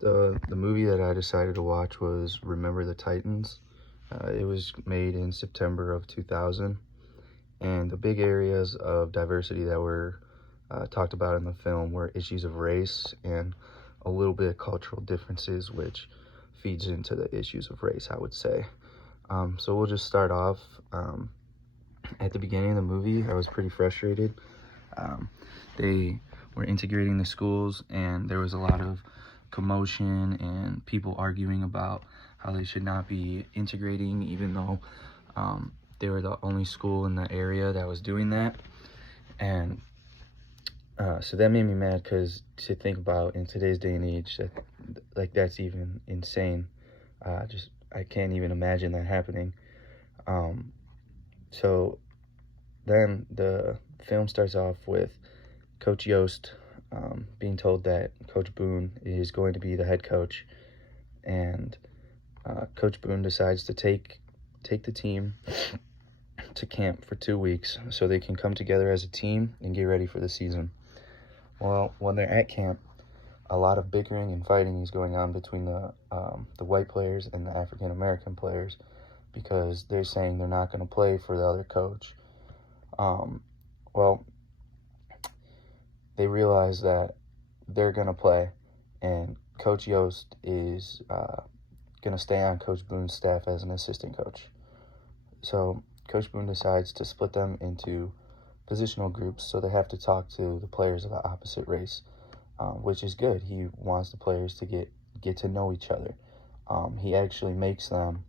The movie that I decided to watch was Remember the Titans. It was made in September of 2000, and the big areas of diversity that were talked about in the film were issues of race and a little bit of cultural differences, which feeds into the issues of race, I would say. So we'll just start off. At the beginning of the movie, I was pretty frustrated. They were integrating the schools, and there was a lot of commotion and people arguing about how they should not be integrating, even though they were the only school in the area that was doing that. And so that made me mad, because to think about in today's day and age, that's even insane. Just I can't even imagine that happening. So then the film starts off with Coach Yost being told that Coach Boone is going to be the head coach, and Coach Boone decides to take the team to camp for 2 weeks so they can come together as a team and get ready for the season. Well, when they're at camp, a lot of bickering and fighting is going on between the white players and the African American players, because they're saying they're not going to play for the other coach. Well, they realize that they're going to play, and Coach Yost is going to stay on Coach Boone's staff as an assistant coach. So Coach Boone decides to split them into positional groups, so they have to talk to the players of the opposite race, which is good. He wants the players to get to know each other. He actually makes them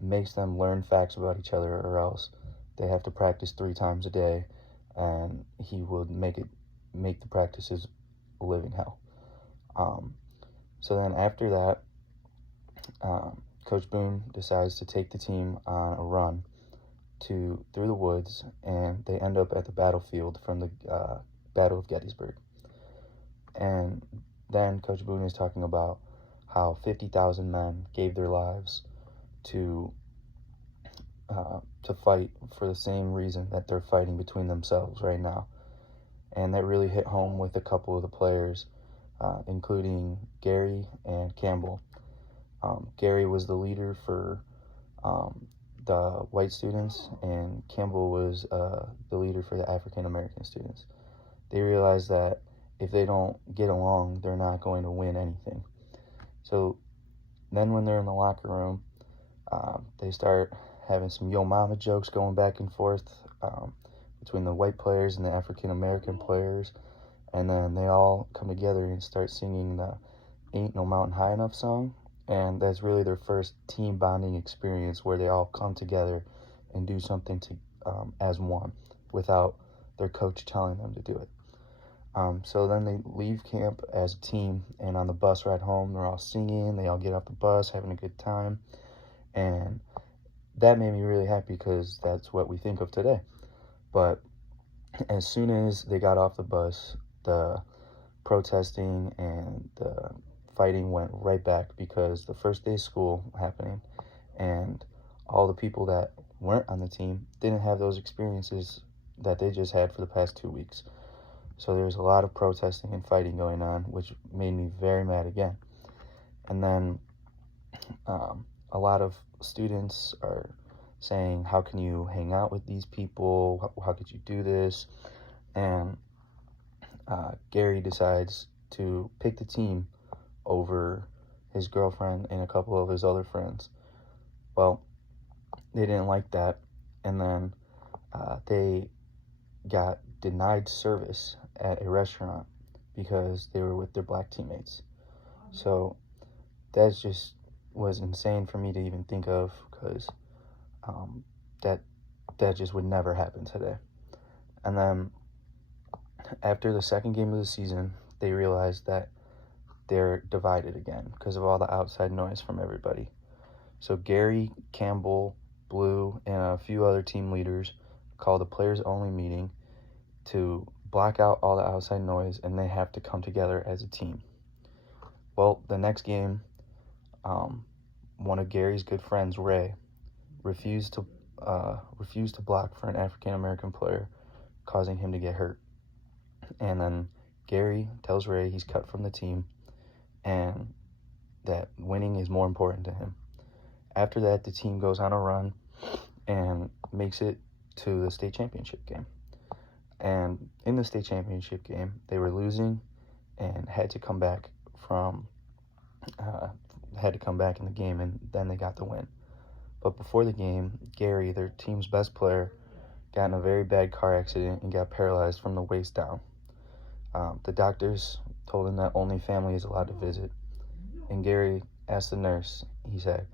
learn facts about each other, or else they have to practice 3 times a day, and he would make the practices a living hell. So then after that, Coach Boone decides to take the team on a run through the woods, and they end up at the battlefield from the Battle of Gettysburg. And then Coach Boone is talking about how 50,000 men gave their lives to fight for the same reason that they're fighting between themselves right now. And that really hit home with a couple of the players, including Gary and Campbell. Gary was the leader for the white students, and Campbell was the leader for the African American students. They realized that if they don't get along, they're not going to win anything. So then when they're in the locker room, they start having some yo mama jokes going back and forth between the white players and the African American players. And then they all come together and start singing the Ain't No Mountain High Enough song. And that's really their first team bonding experience, where they all come together and do something as one, without their coach telling them to do it. So then they leave camp as a team, and on the bus ride home, they're all singing. They all get off the bus, having a good time. And that made me really happy, because that's what we think of today. But as soon as they got off the bus, the protesting and the fighting went right back, because the first day of school happening, and all the people that weren't on the team didn't have those experiences that they just had for the past 2 weeks. So there was a lot of protesting and fighting going on, which made me very mad again. And then a lot of students are saying, how can you hang out with these people? How could you do this? And Gary decides to pick the team over his girlfriend and a couple of his other friends. Well, they didn't like that, and then they got denied service at a restaurant because they were with their black teammates. So that just was insane for me to even think of, because that just would never happen today. And then after the second game of the season, they realized that they're divided again because of all the outside noise from everybody. So Gary, Campbell, Blue, and a few other team leaders called a players-only meeting to block out all the outside noise, and they have to come together as a team. Well, the next game, one of Gary's good friends, Ray, refused to block for an African American player, causing him to get hurt. And then Gary tells Ray he's cut from the team, and that winning is more important to him. After that, the team goes on a run and makes it to the state championship game. And in the state championship game, they were losing and had to come back uh, in the game, and then they got the win. But before the game, Gary, their team's best player, got in a very bad car accident and got paralyzed from the waist down. The doctors told him that only family is allowed to visit. And Gary asked the nurse, he said,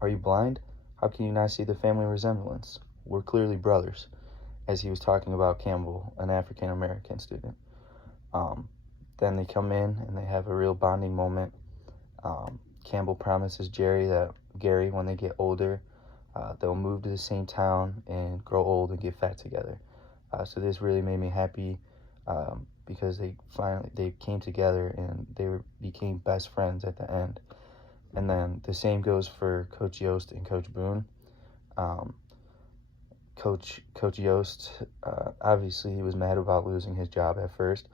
"Are you blind? How can you not see the family resemblance? We're clearly brothers," as he was talking about Campbell, an African American student. Um, then they come in and they have a real bonding moment. Campbell promises Gary, when they get older, they'll move to the same town and grow old and get fat together. So this really made me happy because they came together and became best friends at the end. And then the same goes for Coach Yost and Coach Boone. Um, Coach Yost, obviously he was mad about losing his job at first,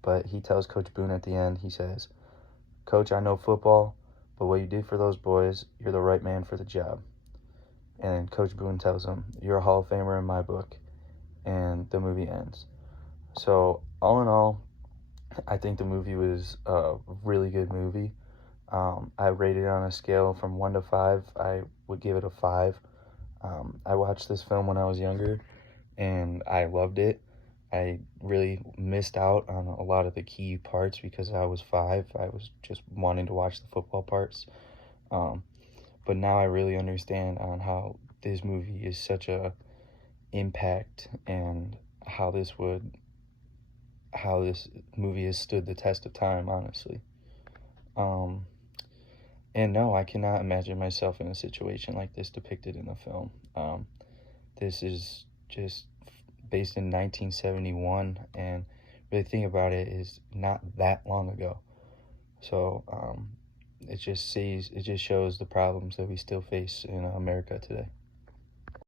but he tells Coach Boone at the end, he says, "Coach, I know football, but what you did for those boys, you're the right man for the job." And Coach Boone tells him, "You're a Hall of Famer in my book," and the movie ends. So all in all, I think the movie was a really good movie. I rated it on a scale from 1 to 5. I would give it a 5. I watched this film when I was younger, and I loved it. I really missed out on a lot of the key parts because I was 5. I was just wanting to watch the football parts. Um, but now I really understand on how this movie is such a impact and how this movie has stood the test of time, honestly. Um, and no, I cannot imagine myself in a situation like this depicted in the film. This is just based in 1971, and really think about it, is not that long ago. So it just shows the problems that we still face in America today.